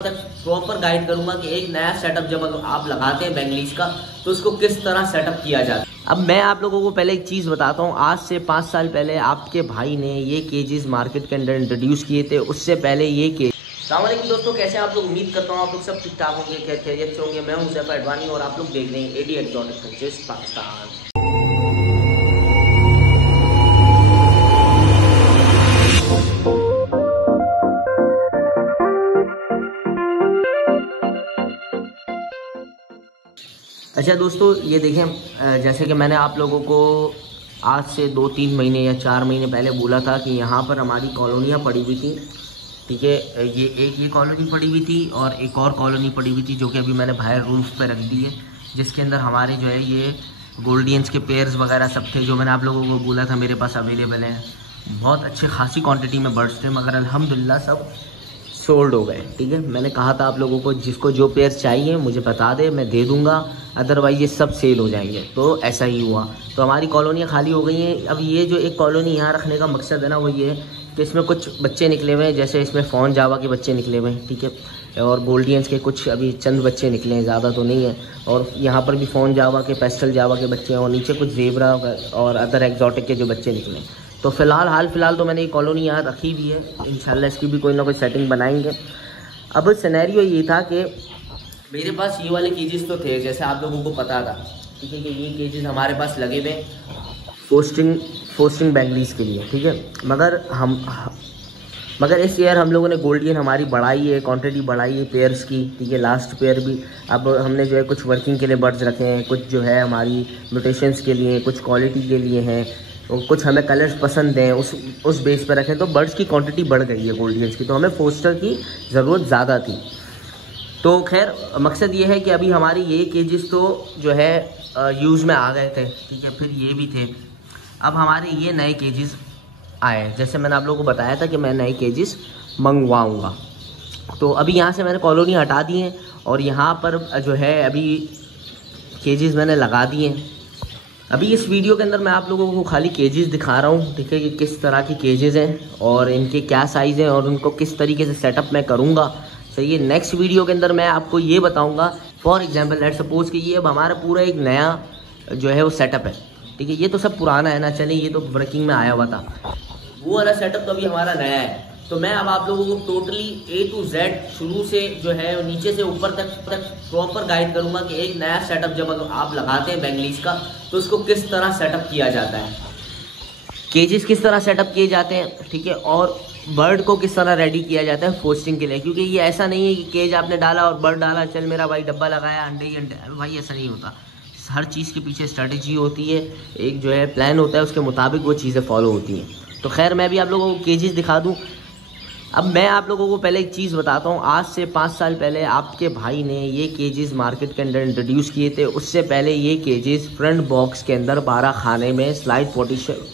Proper guide करूंगा कि एक नया सेटअप जब आप लगाते हैं बेंगलीज का तो उसको किस तरह सेटअप किया जाता है। अब मैं आप लोगों को पहले एक चीज़ बताता हूँ। आज से 5 साल पहले आपके भाई ने ये केजेस मार्केट के अंदर इंट्रोड्यूस किए थे। उससे पहले ये केज। अस्सलाम वालेकुम दोस्तों, कैसे हैं आप लोग? उम्मीद करता हूँ आप लोग सब ठीक ठाक होंगे, खैरियत से होंगे। मैं हूँ हुज़ैफा अडवाणी और आप लोग देख रहे हैं एडी एक्सोटिक फर्नीचर्स पाकिस्तान। अच्छा दोस्तों, ये देखें, जैसे कि मैंने आप लोगों को आज से 2-3 महीने या 4 महीने पहले बोला था कि यहाँ पर हमारी कॉलोनियाँ पड़ी हुई थी। ठीक है, ये कॉलोनी पड़ी हुई थी और एक और कॉलोनी पड़ी हुई थी जो कि अभी मैंने बाहर रूफ पे रख दी है, जिसके अंदर हमारे जो है ये गोल्डियंस के पेयर्स वगैरह सब थे, जो मैंने आप लोगों को बोला था मेरे पास अवेलेबल हैं। बहुत अच्छी खासी क्वान्टिटी में बर्ड्स थे, मगर अल्हम्दुलिल्लाह सब सोल्ड हो गए। ठीक है, मैंने कहा था आप लोगों को जिसको जो पेयर्स चाहिए मुझे बता दे, मैं दे दूंगा, अदरवाइज ये सब सेल हो जाएंगे। तो ऐसा ही हुआ, तो हमारी कॉलोनियाँ खाली हो गई हैं। अब ये जो एक कॉलोनी यहाँ रखने का मकसद है ना, वो ये है कि इसमें कुछ बच्चे निकले हुए हैं, जैसे इसमें फ़ॉन जावा के बच्चे निकले हुए हैं। ठीक है, और गोल्डियंस के कुछ अभी चंद बच्चे निकले हैं, ज़्यादा तो नहीं है। और यहाँ पर भी फ़ॉन जावा के, पेस्टल जावा के बच्चे हैं, और नीचे कुछ ज़ेबरा और अदर एक्जॉटिक के जो बच्चे निकले। तो हाल फिलहाल तो मैंने ये कॉलोनी यहाँ रखी हुई है। इंशाल्लाह इसकी भी कोई ना कोई सेटिंग बनाएंगे। अब सिनेरियो ये था कि मेरे पास ये वाले केजेस तो थे, जैसे आप लोगों को पता था। ठीक है, कि ये केजेस हमारे पास लगे हुए पोस्टिंग बेंगलीज के लिए। ठीक है, मगर इस ईयर हम लोगों ने गोल्डियन हमारी बढ़ाई है, क्वांटिटी बढ़ाई है पेयर्स की। ठीक है, लास्ट पेयर भी अब हमने जो है कुछ वर्किंग के लिए बर्ड्स रखे हैं, कुछ जो है हमारी म्यूटेशंस के लिए, कुछ क्वालिटी के लिए हैं, और कुछ हमें कलर्स पसंद हैं, उस बेस पर रखें। तो बर्ड्स की क्वांटिटी बढ़ गई है गोल्डियंस की, तो हमें फोस्टर की ज़रूरत ज़्यादा थी। तो खैर मकसद ये है कि अभी हमारी ये केजेस तो जो है यूज़ में आ गए थे। ठीक है, फिर ये भी थे। अब हमारे ये नए केजेस आए, जैसे मैंने आप लोगों को बताया था कि मैं नए केजेस मंगवाऊँगा। तो अभी यहाँ से मैंने कॉलोनी हटा दी है और यहाँ पर जो है अभी केजेस मैंने लगा दिए हैं। अभी इस वीडियो के अंदर मैं आप लोगों को खाली केजेस दिखा रहा हूँ। ठीक है, कि किस तरह की केजेस हैं और इनके क्या साइज़ हैं और उनको किस तरीके से सेटअप मैं करूँगा। सही है, नेक्स्ट वीडियो के अंदर मैं आपको ये बताऊँगा। फॉर एग्जांपल लेट्स सपोज कि ये अब हमारा पूरा एक नया जो है वो सेटअप है। ठीक है, ये तो सब पुराना है ना, चलिए ये तो वर्किंग में आया हुआ था। वो वाला सेटअप तो अभी हमारा नया है। तो मैं अब आप लोगों को टोटली A to Z शुरू से जो है नीचे से ऊपर तक प्रॉपर गाइड करूंगा कि एक नया सेटअप जब आप लगाते हैं बेंगलीज का तो उसको किस तरह सेटअप किया जाता है, केजेस किस तरह सेटअप किए जाते हैं। ठीक है, और बर्ड को किस तरह रेडी किया जाता है पोस्टिंग के लिए। क्योंकि ये ऐसा नहीं है कि केज आपने डाला और बर्ड डाला, चल मेरा भाई डब्बा लगाया, अंडे ही अंडे, भाई ऐसा नहीं होता। हर चीज़ के पीछे स्ट्रेटेजी होती है, एक जो है प्लान होता है, उसके मुताबिक वो चीज़ें फॉलो होती हैं। तो खैर मैं भी आप लोगों को केजेस दिखा दूँ। अब मैं आप लोगों को पहले एक चीज़ बताता हूँ। आज से 5 साल पहले आपके भाई ने ये केजेस मार्केट के अंदर इंट्रोड्यूस किए थे। उससे पहले ये केजेस फ्रंट बॉक्स के अंदर 12 खाने में स्लाइड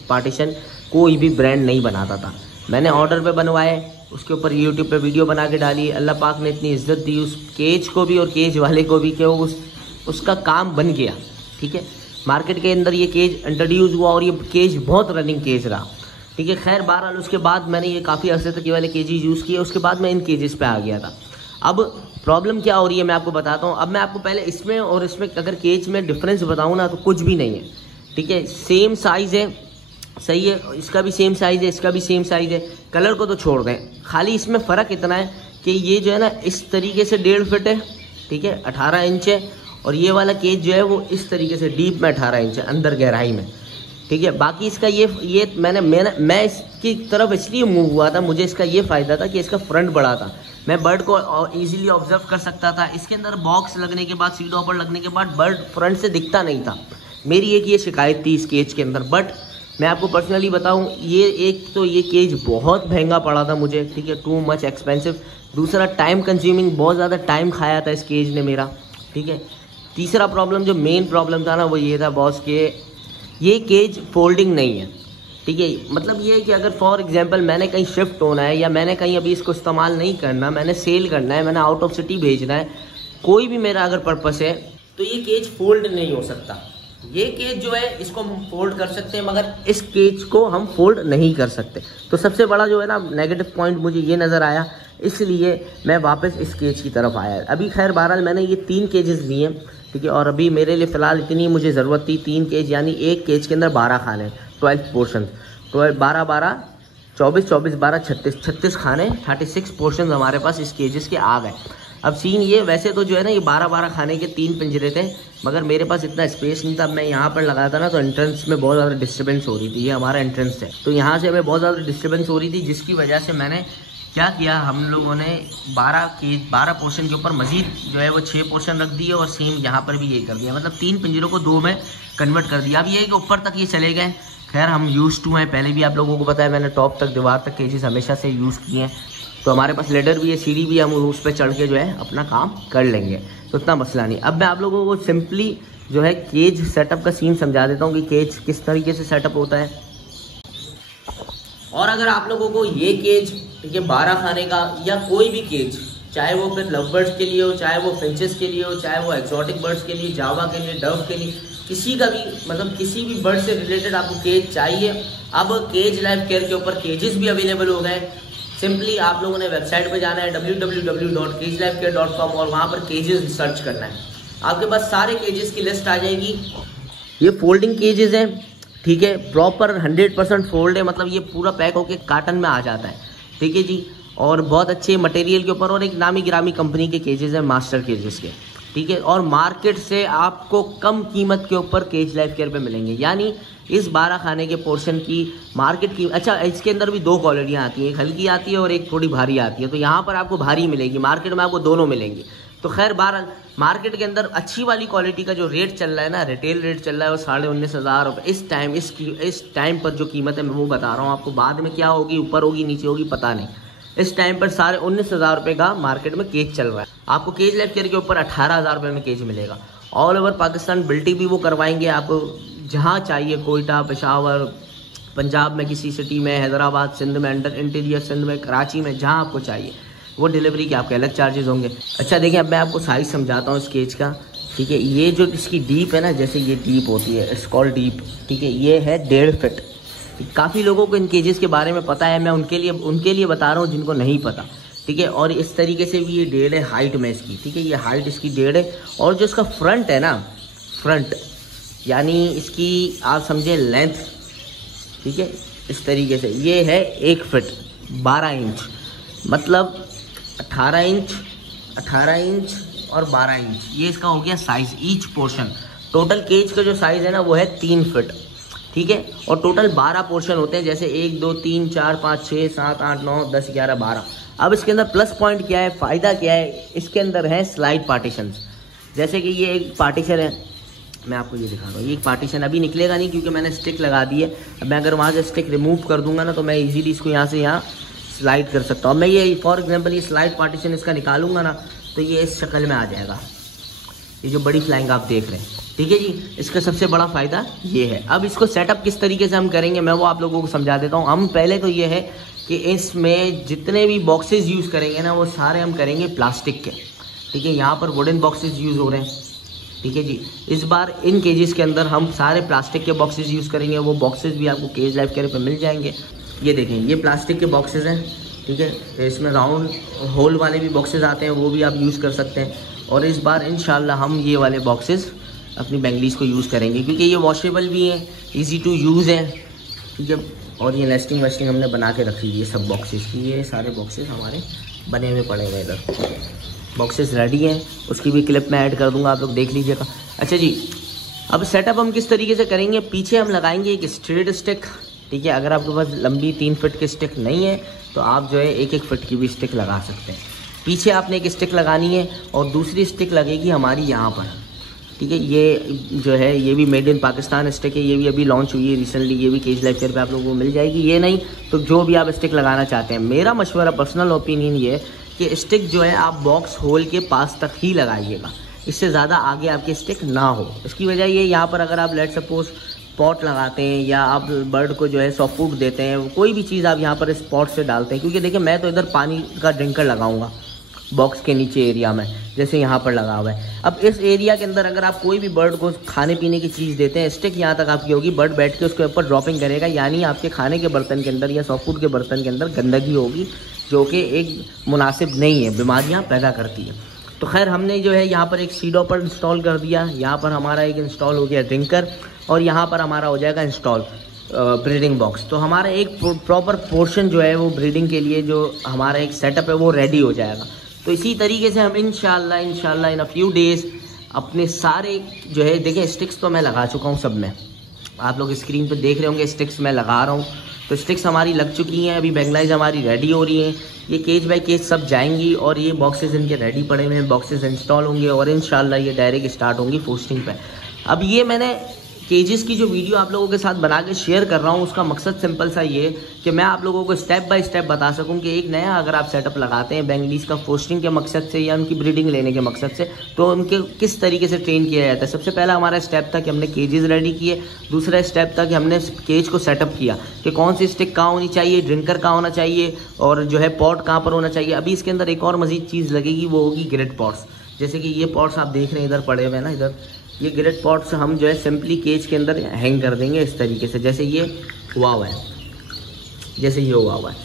पार्टीशन कोई भी ब्रांड नहीं बनाता था। मैंने ऑर्डर पे बनवाए, उसके ऊपर यूट्यूब पे वीडियो बना के डाली। अल्लाह पाक ने इतनी इज्जत दी उस केज को भी और केज वाले को भी कि उसका काम बन गया। ठीक है, मार्केट के अंदर ये केज इंट्रोड्यूस हुआ और ये केज बहुत रनिंग केज रहा। ठीक है, खैर बहरहाल उसके बाद मैंने ये काफ़ी अर्से तक ये वाले केजेस यूज़ किए। उसके बाद मैं इन केजेस पे आ गया था। अब प्रॉब्लम क्या हो रही है मैं आपको बताता हूँ। अब मैं आपको पहले इसमें और इसमें अगर केज में डिफरेंस बताऊँ ना तो कुछ भी नहीं है। ठीक है, सेम साइज़ है, सही है, इसका भी सेम साइज़ है, इसका भी सेम साइज़ है। कलर को तो छोड़ दें, खाली इसमें फ़र्क इतना है कि ये जो है ना इस तरीके से 1.5 फीट है। ठीक है, 18 इंच है, और ये वाला केज जो है वो इस तरीके से डीप में 18 इंच है, अंदर गहराई में। ठीक है, बाकी इसका ये मैं इसकी तरफ इसलिए मूव हुआ था, मुझे इसका ये फ़ायदा था कि इसका फ्रंट बड़ा था, मैं बर्ड को इजीली ऑब्जर्व कर सकता था। इसके अंदर बॉक्स लगने के बाद, सीड ऑपर लगने के बाद बर्ड फ्रंट से दिखता नहीं था। मेरी एक ये शिकायत थी इस केज के अंदर। बट मैं आपको पर्सनली बताऊं, ये केज बहुत महंगा पड़ा था मुझे। ठीक है, टू मच एक्सपेंसिव। दूसरा टाइम कंज्यूमिंग, बहुत ज़्यादा टाइम खाया था इस केज ने मेरा। ठीक है, तीसरा प्रॉब्लम, जो मेन प्रॉब्लम था ना, वो ये था बॉस के ये केज फोल्डिंग नहीं है। ठीक है, मतलब ये है कि अगर फॉर एग्जांपल मैंने कहीं शिफ्ट होना है या मैंने कहीं अभी इसको इस्तेमाल नहीं करना, मैंने सेल करना है, मैंने आउट ऑफ सिटी भेजना है, कोई भी मेरा अगर पर्पस है, तो ये केज फोल्ड नहीं हो सकता। ये केज जो है इसको हम फोल्ड कर सकते हैं, मगर इस केज को हम फोल्ड नहीं कर सकते। तो सबसे बड़ा जो है ना नेगेटिव पॉइंट मुझे ये नज़र आया, इसलिए मैं वापस इस केज की तरफ आया। अभी खैर बहरहाल मैंने ये 3 केजेस लिए, ठीक है, और अभी मेरे लिए फ़िलहाल इतनी मुझे ज़रूरत थी 3 केज, यानी एक केज के अंदर 12 खाने, 12 पोर्शन, 12 24 12 36 खाने, 36 पोर्शन हमारे पास इस केजेस के आ गए। अब सीन ये, वैसे तो जो है ना ये 12 खाने के 3 पिंजरे थे, मगर मेरे पास इतना स्पेस नहीं था। मैं यहाँ पर लगाया था ना तो एंट्रेंस में बहुत ज़्यादा डिस्टर्बेंस हो रही थी। ये हमारा एंट्रेंस है, तो यहाँ से हमें बहुत ज़्यादा डिस्टर्बेंस हो रही थी, जिसकी वजह से मैंने क्या किया, हम लोगों ने 12 पोर्शन के ऊपर मजीद जो है वो 6 पोर्शन रख दिए, और सेम यहाँ पर भी ये कर दिया, मतलब 3 पिंजरों को 2 में कन्वर्ट कर दिया। अब ये है कि ऊपर तक ये चले गए। खैर हम यूज़ टू हैं, पहले भी आप लोगों को पता है मैंने टॉप तक दीवार तक केजेस हमेशा से यूज़ किए हैं, तो हमारे पास लेडर भी है, सीढ़ी भी है, हम उस पर चढ़ के जो है अपना काम कर लेंगे, तो इतना मसला नहीं। अब मैं आप लोगों को सिंपली जो है केज सेटअप का सीन समझा देता हूँ कि केज किस तरीके से सेटअप होता है। और अगर आप लोगों को ये केज, ठीक है, 12 खाने का या कोई भी केज, चाहे वो फिर लव बर्ड्स के लिए हो, चाहे वो फिंचेस के लिए हो, चाहे वो एक्सोटिक बर्ड्स के लिए, जावा के लिए, डव के लिए, किसी का भी मतलब किसी भी बर्ड से रिलेटेड आपको केज चाहिए, अब केज लाइफ केयर के ऊपर केजेस भी अवेलेबल हो गए। सिंपली आप लोगों ने वेबसाइट पे जाना है www.cagelifecare.com और वहाँ पर केजेस सर्च करना है, आपके पास सारे केजेस की लिस्ट आ जाएगी। ये फोल्डिंग केजेस हैं, ठीक है, प्रॉपर 100% फोल्ड है, मतलब ये पूरा पैक होके कार्टन में आ जाता है, ठीक है जी, और बहुत अच्छे मटेरियल के ऊपर, और एक नामी गिरामी कंपनी के केजेस हैं, मास्टर केजेस के, ठीक है, और मार्केट से आपको कम कीमत के ऊपर केज लाइफ केयर पे मिलेंगे। यानी इस 12 खाने के पोर्शन की मार्केट की, अच्छा इसके अंदर भी 2 क्वालिटियाँ आती हैं, एक हल्की आती है और एक थोड़ी भारी आती है, तो यहाँ पर आपको भारी मिलेगी, मार्केट में आपको दोनों मिलेंगी। तो खैर 12 मार्केट के अंदर अच्छी वाली क्वालिटी का जो रेट चल रहा है ना, रिटेल रेट चल रहा है वो 19,500 रुपये इस टाइम पर जो कीमत है मैं वो बता रहा हूँ आपको, बाद में क्या होगी, ऊपर होगी नीचे होगी पता नहीं। इस टाइम पर 19,500 रुपये का मार्केट में केज चल रहा है। आपको केज लाइफ केयर के ऊपर 18,000 रुपये में केज मिलेगा। ऑल ओवर पाकिस्तान बिल्टी भी वो करवाएंगे, आपको जहाँ चाहिए, कोयटा, पेशावर, पंजाब में किसी सिटी में, हैदराबाद, सिंध में, इंटीरियर सिंध में, कराची में, जहाँ आपको चाहिए, वो डिलीवरी के आपके अलग चार्जेस होंगे। अच्छा देखिए, अब मैं आपको साइज़ समझाता हूँ इस केज का, ठीक है। ये जो इसकी डीप है ना, जैसे ये डीप होती है, स्कॉल डीप, ठीक है, ये है 1.5 फीट। काफ़ी लोगों को इन केजेस के बारे में पता है, मैं उनके लिए बता रहा हूँ जिनको नहीं पता, ठीक है। और इस तरीके से भी ये 1.5 है हाइट में इसकी, ठीक है, ये हाइट इसकी 1.5 है। और जो इसका फ्रंट है ना, फ्रंट यानी इसकी आप समझे लेंथ, ठीक है, इस तरीके से ये है 1 फीट 12 इंच, मतलब 18 इंच और 12 इंच, ये इसका हो गया size each portion. Total cage का जो साइज़ है ना वो है 3 फीट, ठीक है। और टोटल 12 पोर्शन होते हैं, जैसे 1 2 3 4 5 6 7 8 9 10 11 12। अब इसके अंदर प्लस पॉइंट क्या है, फ़ायदा क्या है, इसके अंदर है स्लाइड पार्टीशन। जैसे कि ये एक पार्टीशन है, मैं आपको ये दिखा रहा हूँ, ये एक पार्टीशन अभी निकलेगा नहीं क्योंकि मैंने स्टिक लगा दी है। अब मैं अगर वहाँ से स्टिक रिमूव कर दूंगा ना तो मैं इजीली इसको यहाँ से यहाँ स्लाइड कर सकता हूँ। मैं ये फॉर एग्जांपल ये स्लाइड पार्टीशन इसका निकालूंगा ना तो ये इस शक्ल में आ जाएगा, ये जो बड़ी फ्लाइंग आप देख रहे हैं, ठीक है जी। इसका सबसे बड़ा फ़ायदा ये है। अब इसको सेटअप किस तरीके से हम करेंगे मैं वो आप लोगों को समझा देता हूँ। हम पहले तो ये है कि इसमें जितने भी बॉक्सेस यूज़ करेंगे ना वो सारे हम करेंगे प्लास्टिक के, ठीक है। यहाँ पर वुडन बॉक्सेस यूज़ हो रहे हैं, ठीक है जी। इस बार इन केजेस के अंदर हम सारे प्लास्टिक के बॉक्सेस यूज़ करेंगे, वो बॉक्सेस भी आपको केज लाइफ केयर पे मिल जाएंगे। ये देखें, ये प्लास्टिक के बॉक्सेस हैं, ठीक है। इसमें राउंड होल वाले भी बॉक्सेस आते हैं, वो भी आप यूज़ कर सकते हैं। और इस बार इंशाल्लाह हम ये वाले बॉक्सेस अपनी बेंगलीज़ को यूज़ करेंगे क्योंकि ये वॉशेबल भी हैं, ईजी टू यूज़ हैं, ठीक है। और ये नेस्टिंग वेस्टिंग हमने बना के रखी हुई है सब बॉक्सेस की, ये सारे बॉक्सेस हमारे बने हुए पड़े हुए इधर, बॉक्सेस रेडी हैं। उसकी भी क्लिप में ऐड कर दूंगा, आप लोग देख लीजिएगा। अच्छा जी, अब सेटअप हम किस तरीके से करेंगे, पीछे हम लगाएंगे एक स्ट्रेट स्टिक, ठीक है। अगर आपके पास लंबी 3 फीट की स्टिक नहीं है तो आप जो है 1-1 फीट की भी स्टिक लगा सकते हैं। पीछे आपने एक स्टिक लगानी है और दूसरी स्टिक लगेगी हमारी यहाँ पर, ठीक है। ये जो है ये भी मेड इन पाकिस्तान स्टिक है, ये भी अभी लॉन्च हुई है रिसेंटली, ये भी केज लाइफ केयर पे आप लोगों को मिल जाएगी। ये नहीं तो जो भी आप स्टिक लगाना चाहते हैं, मेरा मशवरा पर्सनल ओपिनियन ये है कि स्टिक जो है आप बॉक्स होल के पास तक ही लगाइएगा, इससे ज़्यादा आगे आपकी स्टिक ना हो। इसकी वजह ये, यहाँ पर अगर आप लेट सपोज पॉट लगाते हैं या आप बर्ड को जो है सॉफ्ट फूड देते हैं, कोई भी चीज़ आप यहाँ पर इस पॉट से डालते हैं, क्योंकि देखिए मैं तो इधर पानी का ड्रिंकर लगाऊंगा बॉक्स के नीचे एरिया में, जैसे यहाँ पर लगा हुआ है। अब इस एरिया के अंदर अगर आप कोई भी बर्ड को खाने पीने की चीज़ देते हैं, स्टिक यहाँ तक आपकी होगी, बर्ड बैठ के उसके ऊपर ड्रॉपिंग करेगा, यानी आपके खाने के बर्तन के अंदर या सॉफ्ट फूड के बर्तन के अंदर गंदगी होगी, जो कि एक मुनासिब नहीं है, बीमारियाँ पैदा करती है। तो खैर हमने जो है यहाँ पर एक सीडॉपर इंस्टॉल कर दिया, यहाँ पर हमारा एक इंस्टॉल हो गया ड्रिंकर, और यहाँ पर हमारा हो जाएगा इंस्टॉल ब्रीडिंग बॉक्स। तो हमारा एक प्रॉपर पोर्शन जो है वो ब्रीडिंग के लिए जो हमारा एक सेटअप है वो रेडी हो जाएगा। तो इसी तरीके से हम इंशाल्लाह इन अ फ्यू डेज़ अपने सारे जो है, देखें स्टिक्स तो मैं लगा चुका हूँ सब में, आप लोग स्क्रीन पे देख रहे होंगे स्टिक्स मैं लगा रहा हूँ। तो स्टिक्स हमारी लग चुकी हैं, अभी बेंगलाइज हमारी रेडी हो रही हैं, ये केज बाय केज सब जाएंगी और ये बॉक्सेस इनके रेडी पड़े हुए हैं, बॉक्सेस इंस्टॉल होंगे और इंशाल्लाह ये डायरेक्ट स्टार्ट होंगी पोस्टिंग पे। अब ये मैंने केजेस की जो वीडियो आप लोगों के साथ बना के शेयर कर रहा हूँ, उसका मकसद सिंपल सा ये कि मैं आप लोगों को स्टेप बाय स्टेप बता सकूँ कि एक नया अगर आप सेटअप लगाते हैं बेंगलीज का पोस्टिंग के मकसद से या उनकी ब्रीडिंग लेने के मकसद से, तो उनके किस तरीके से ट्रेन किया जाता है। सबसे पहला हमारा स्टेप था कि हमने केजेस रेडी किए, दूसरा स्टेप था कि हमने केज को सेटअप किया कि कौन सी स्टिक कहाँ होनी चाहिए, ड्रिंकर कहाँ होना चाहिए और जो है पॉट कहाँ पर होना चाहिए। अभी इसके अंदर एक और मजीद चीज़ लगेगी, वो होगी ग्रिड पॉट्स। जैसे कि ये पॉट्स आप देख रहे हैं इधर पड़े हुए हैं ना, इधर ये ग्रिड पॉट्स हम जो है सिंपली केज के अंदर हैंग कर देंगे इस तरीके से, जैसे ये हुआ हुआ है, जैसे ये हुआ हुआ है।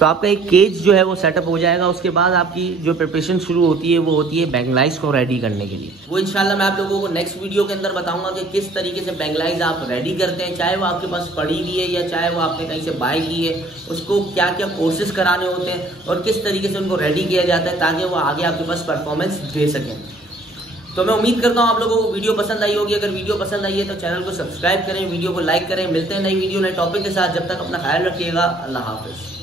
तो आपका एक केज जो है वो सेटअप हो जाएगा। उसके बाद आपकी जो प्रिपरेशन शुरू होती है वो होती है बेंगलाइज को रेडी करने के लिए। वो इंशाल्लाह मैं आप लोगों को नेक्स्ट वीडियो के अंदर बताऊंगा कि किस तरीके से बेंगलाइज आप रेडी करते हैं, चाहे वो आपके पास पड़ी हुई है या चाहे वो आपने कहीं से बाय की है, उसको क्या क्या कोर्सेज कराने होते हैं और किस तरीके से उनको रेडी किया जाता है ताकि वो आगे आपके पास परफॉर्मेंस दे सकें। तो मैं उम्मीद करता हूँ आप लोगों को वीडियो पसंद आई होगी। अगर वीडियो पसंद आई है तो चैनल को सब्सक्राइब करें, वीडियो को लाइक करें। मिलते हैं नई वीडियो नए टॉपिक के साथ, जब तक अपना ख्याल रखिएगा। अल्लाह हाफिज़।